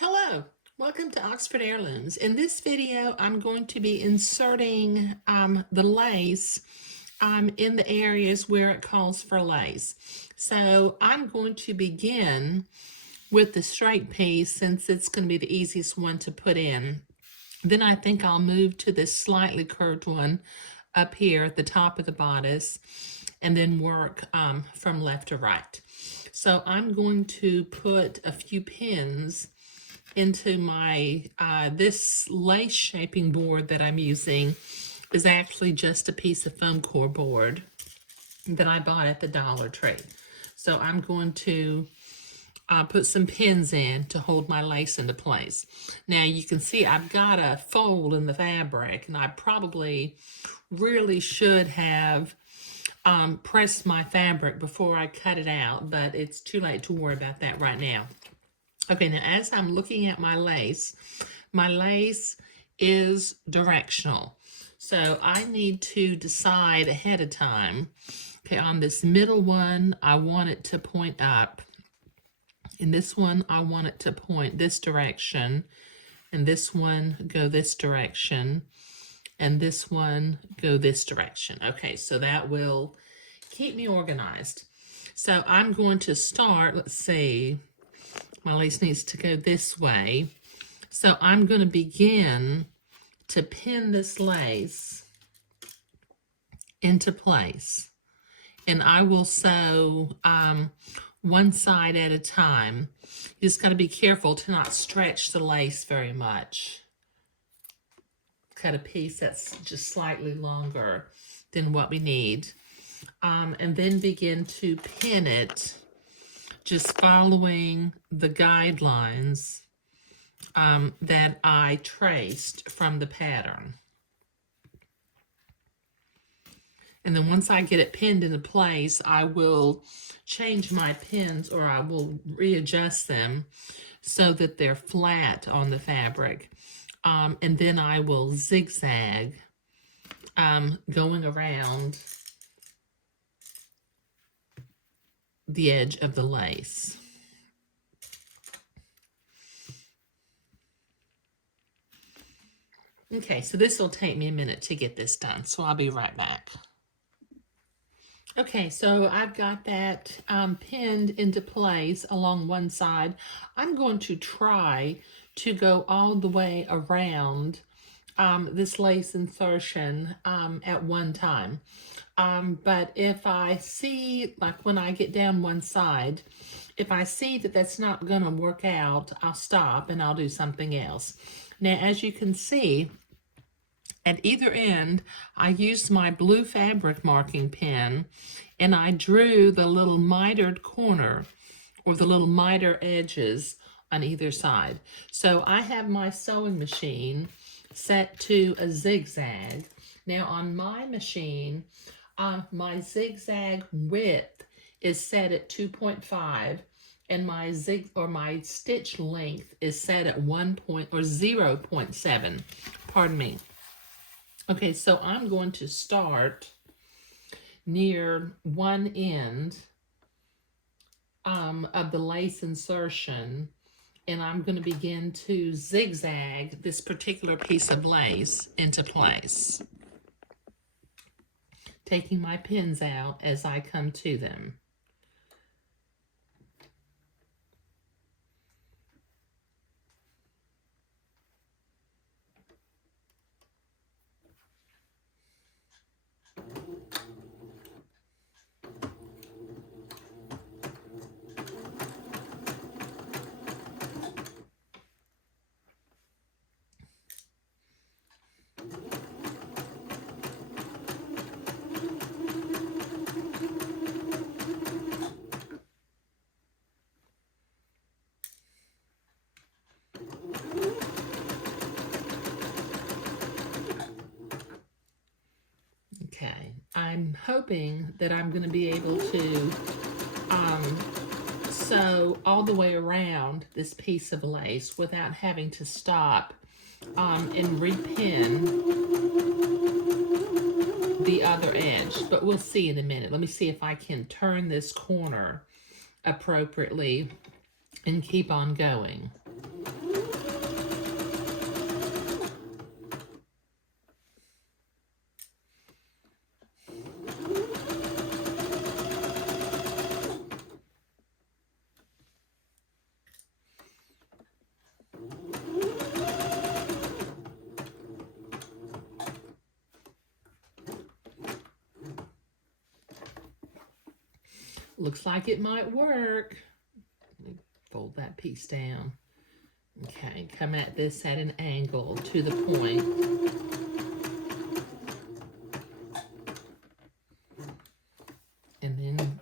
Hello, welcome to Oxford Heirlooms. In this video, I'm going to be inserting the lace in the areas where it calls for lace. So I'm going to begin with the straight piece since it's going to be the easiest one to put in. Then I think I'll move to this slightly curved one up here at the top of the bodice and then work from left to right. So I'm going to put a few pins into my, this lace shaping board that I'm using is actually just a piece of foam core board that I bought at the Dollar Tree. So I'm going to put some pins in to hold my lace into place. Now you can see I've got a fold in the fabric, and I probably really should have pressed my fabric before I cut it out, but it's too late to worry about that right now. Okay, now as I'm looking at my lace is directional. So I need to decide ahead of time, okay, on this middle one, I want it to point up. In this one, I want it to point this direction. And this one, go this direction. And this one, go this direction. Okay, so that will keep me organized. So I'm going to start, let's see, my lace needs to go this way. So I'm going to begin to pin this lace into place. And I will sew one side at a time. You just got to be careful to not stretch the lace very much. Cut a piece that's just slightly longer than what we need. And then begin to pin it, just following the guidelines that I traced from the pattern. And then once I get it pinned into place, I will change my pins, or I will readjust them so that they're flat on the fabric. And then I will zigzag going around the edge of the lace. Okay, so this will take me a minute to get this done, so I'll be right back. Okay, so I've got that pinned into place along one side. I'm going to try to go all the way around this lace insertion at one time. But if I see, like when I get down one side, if I see that that's not going to work out, I'll stop and I'll do something else. Now, as you can see, at either end, I used my blue fabric marking pen and I drew the little mitered corner or the little miter edges on either side. So I have my sewing machine set to a zigzag. Now on my machine, my zigzag width is set at 2.5 and my stitch length is set at 0.7. Pardon me. Okay, so I'm going to start near one end of the lace insertion, and I'm going to begin to zigzag this particular piece of lace into place, taking my pins out as I come to them. Okay, I'm hoping that I'm going to be able to sew all the way around this piece of lace without having to stop and repin the other edge, but we'll see in a minute. Let me see if I can turn this corner appropriately and keep on going. Looks like it might work. Let me fold that piece down. Okay, come at this at an angle to the point. And then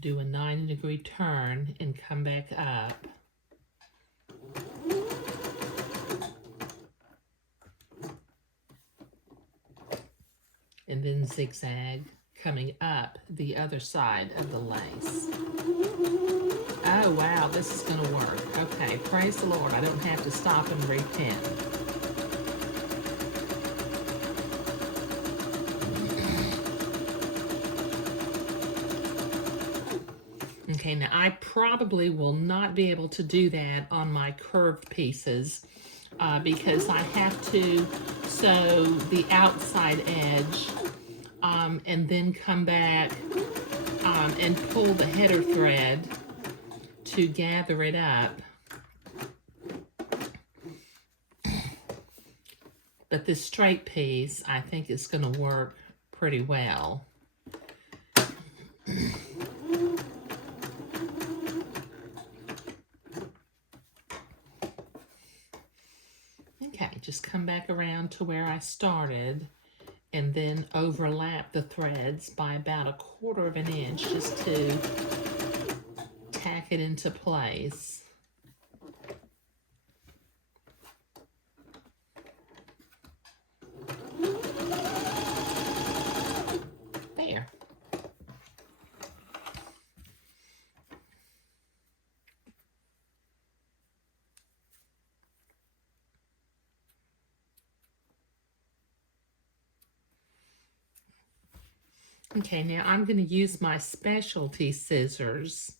do a 90-degree turn and come back up. And then zigzag coming up the other side of the lace. Oh wow, this is going to work. Okay, praise the Lord. I don't have to stop and repin. Okay, now I probably will not be able to do that on my curved pieces because I have to sew the outside edge and then come back and pull the header thread to gather it up. But this straight piece, I think, is going to work pretty well. Okay, just come back around to where I started and then overlap the threads by about 1/4 of an inch just to tack it into place. There. Okay, now I'm going to use my specialty scissors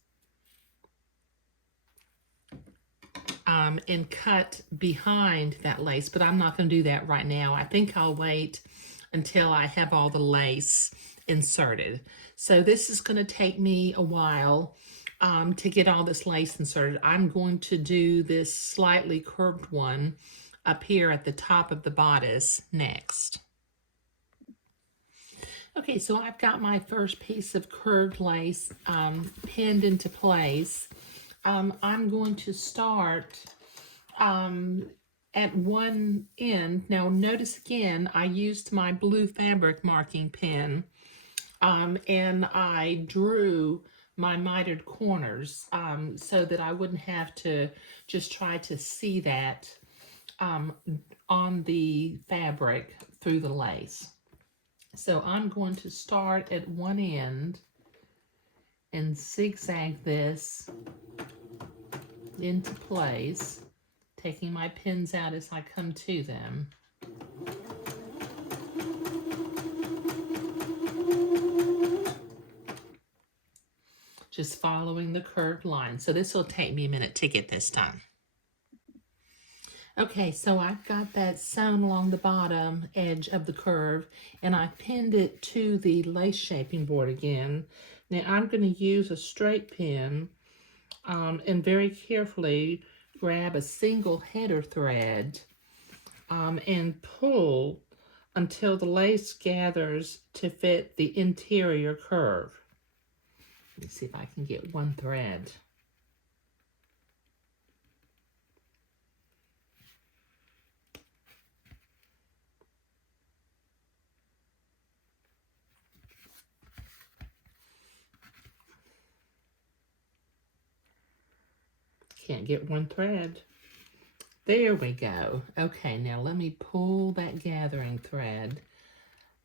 and cut behind that lace, but I'm not going to do that right now. I think I'll wait until I have all the lace inserted. So this is going to take me a while to get all this lace inserted. I'm going to do this slightly curved one up here at the top of the bodice next. Okay, so I've got my first piece of curved lace pinned into place. I'm going to start at one end. Now notice again, I used my blue fabric marking pen and I drew my mitered corners so that I wouldn't have to just try to see that on the fabric through the lace. So I'm going to start at one end and zigzag this into place, taking my pins out as I come to them. Just following the curved line. So this will take me a minute to get this done. Okay, so I've got that sewn along the bottom edge of the curve and I pinned it to the lace shaping board again. Now I'm going to use a straight pin and very carefully grab a single header thread and pull until the lace gathers to fit the interior curve. Let me see if I can get one thread. Can't get one thread. There we go. Okay, now let me pull that gathering thread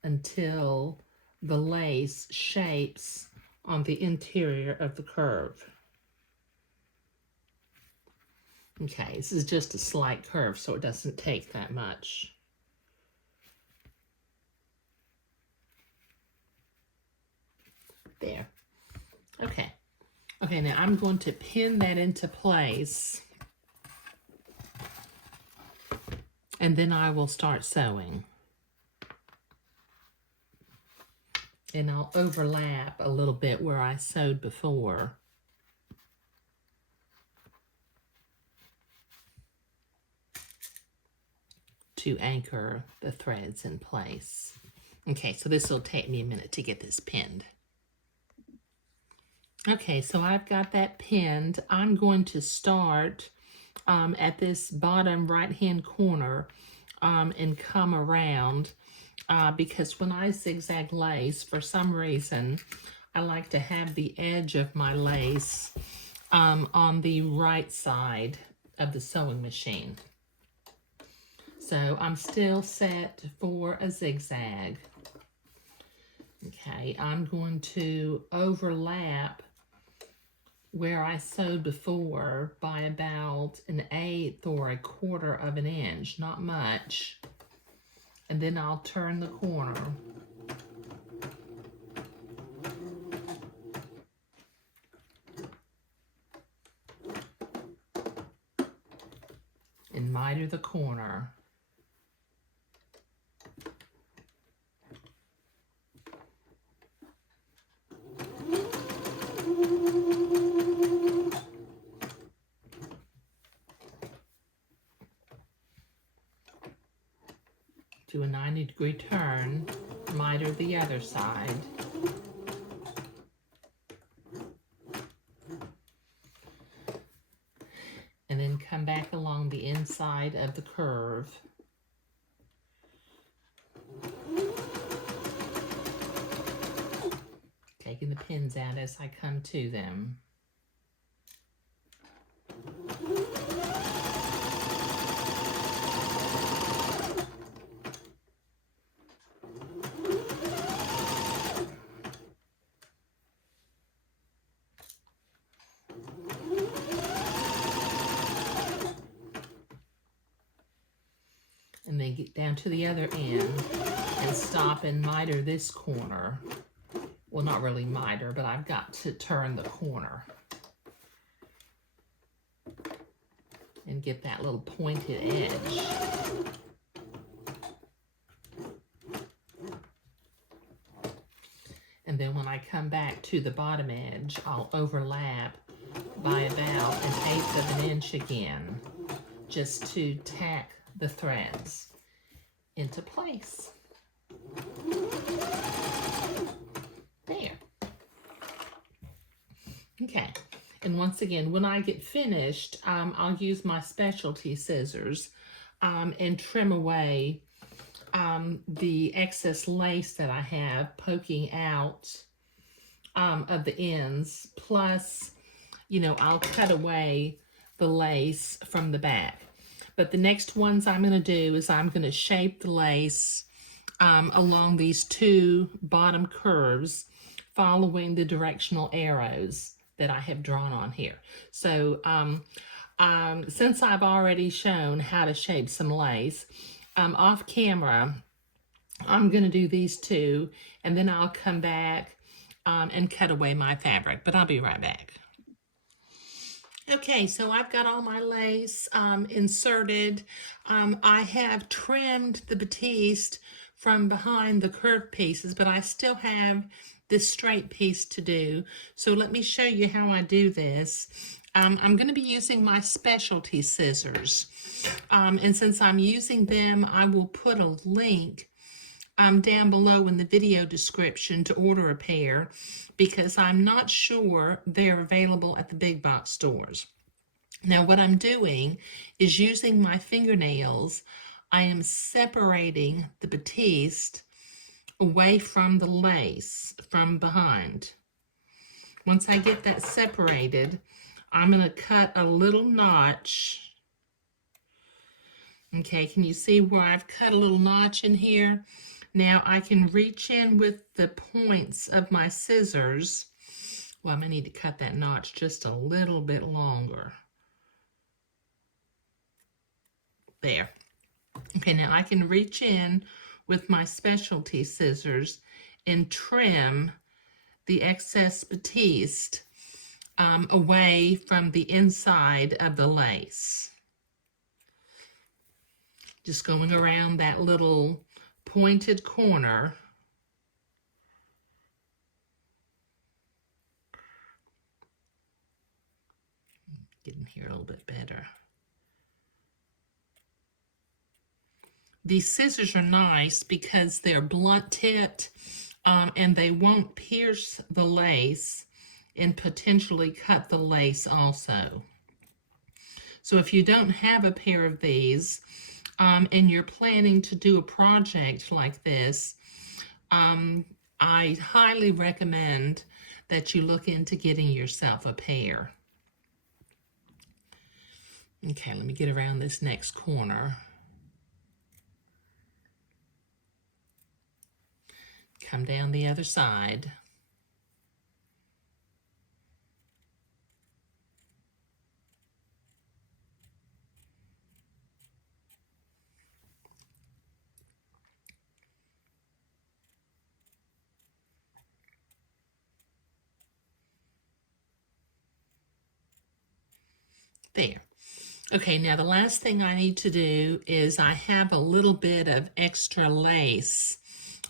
until the lace shapes on the interior of the curve. Okay, this is just a slight curve, so it doesn't take that much. There. Okay. Okay, now I'm going to pin that into place and then I will start sewing. And I'll overlap a little bit where I sewed before. To anchor the threads in place. Okay, so this will take me a minute to get this pinned. Okay, so I've got that pinned. I'm going to start at this bottom right-hand corner and come around because when I zigzag lace, for some reason, I like to have the edge of my lace on the right side of the sewing machine. So I'm still set for a zigzag. Okay, I'm going to overlap where I sewed before by about 1/8 or 1/4 of an inch, not much. And then I'll turn the corner. And miter the corner. Do a 90-degree turn, miter the other side. And then come back along the inside of the curve. Taking the pins out as I come to them. And then get down to the other end and stop and miter this corner. Well, not really miter, but I've got to turn the corner and get that little pointed edge. And then when I come back to the bottom edge, I'll overlap by about 1/8 of an inch again, just to tack the threads into place. There. Okay, and once again, when I get finished, I'll use my specialty scissors and trim away the excess lace that I have poking out of the ends. Plus, you know, I'll cut away the lace from the back. But the next ones I'm going to do is I'm going to shape the lace along these two bottom curves, following the directional arrows that I have drawn on here. So since I've already shown how to shape some lace, off camera, I'm going to do these two, and then I'll come back and cut away my fabric, but I'll be right back. Okay, so I've got all my lace inserted. I have trimmed the batiste from behind the curved pieces, but I still have this straight piece to do. So let me show you how I do this. I'm going to be using my specialty scissors. And since I'm using them, I will put a link down below in the video description to order a pair, because I'm not sure they're available at the big box stores. Now what I'm doing is using my fingernails, I am separating the batiste away from the lace from behind. Once I get that separated, I'm going to cut a little notch. Okay, can you see where I've cut a little notch in here? Now I can reach in with the points of my scissors. Well, I'm going to need to cut that notch just a little bit longer. There. Okay, now I can reach in with my specialty scissors and trim the excess batiste away from the inside of the lace. Just going around that little pointed corner. Get in here a little bit better. These scissors are nice because they're blunt tipped and they won't pierce the lace and potentially cut the lace also. So if you don't have a pair of these, and you're planning to do a project like this, I highly recommend that you look into getting yourself a pair. Okay, let me get around this next corner. Come down the other side. There. Okay, now the last thing I need to do is I have a little bit of extra lace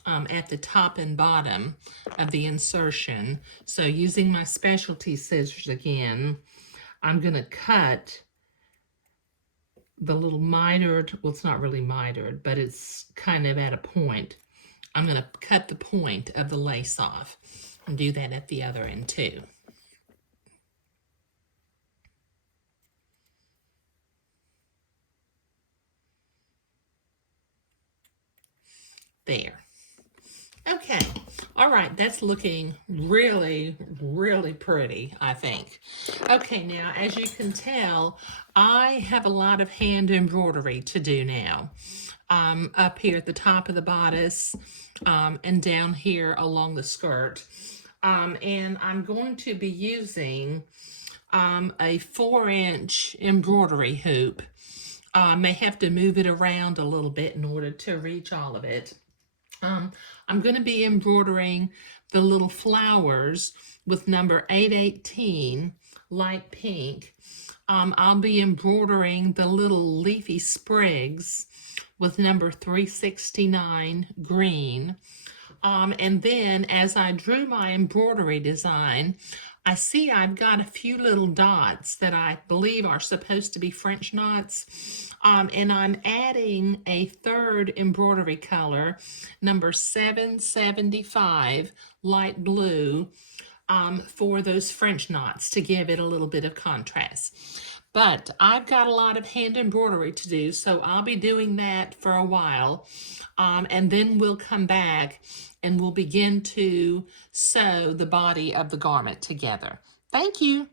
at the top and bottom of the insertion. So using my specialty scissors again, I'm going to cut the little mitered, well, it's not really mitered, but it's kind of at a point. I'm going to cut the point of the lace off and do that at the other end too. There. Okay. All right. That's looking really, really pretty, I think. Okay. Now, as you can tell, I have a lot of hand embroidery to do now. Up here at the top of the bodice, and down here along the skirt. And I'm going to be using a 4-inch embroidery hoop. May have to move it around a little bit in order to reach all of it. I'm going to be embroidering the little flowers with number 818, light pink. I'll be embroidering the little leafy sprigs with number 369, green. And then as I drew my embroidery design, I see I've got a few little dots that I believe are supposed to be French knots. And I'm adding a third embroidery color, number 775, light blue, for those French knots to give it a little bit of contrast. But I've got a lot of hand embroidery to do, so I'll be doing that for a while. And then we'll come back and we'll begin to sew the body of the garment together. Thank you.